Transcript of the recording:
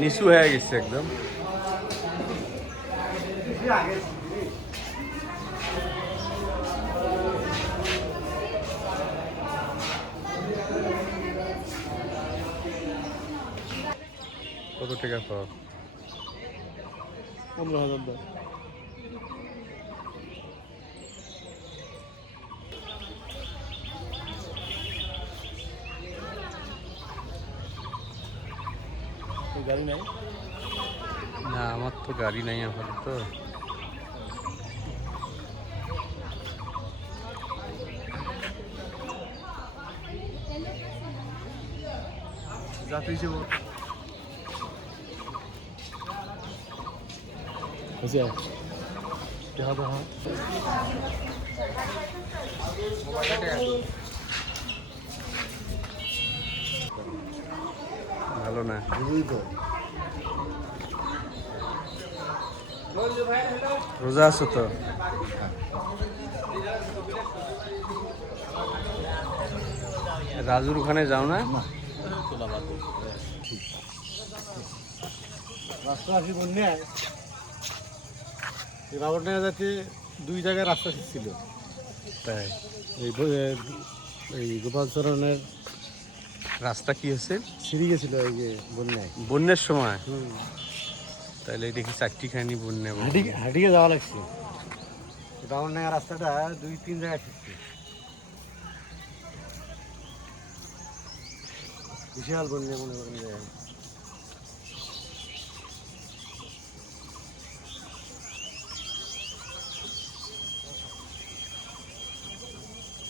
নিচু হয়ে গেছে একদম। কত টাকা পাও? 15,000 দাম। গাড়ি নাই? না, আমার তো গাড়ি নাই আপাতত। যাত্রী হিসেবে আচ্ছা দেখা দেখা ভালো না। বুঝলি তো। রোজা আছো তো? রাজুর ওখানে যাও না? রাস্তা আসি বন্যায় রাবণডাঙ্গা যাতে 2 জায়গায় রাস্তা ছিল। তাই? এই গোপাল চরণের রাস্তা কি হয়েছে? ছিঁড়ে গেছিল এই যে বন্যায়। বন্যার সময়? তাহলে দেখি চারটিখানি বন্যা। হাঁটিয়ে যাওয়া লাগছে। রাবণডাঙ্গা রাস্তাটা 2-3 জায়গায় ছিঁড়ছে। বিশাল বন্যা মনে করেন যে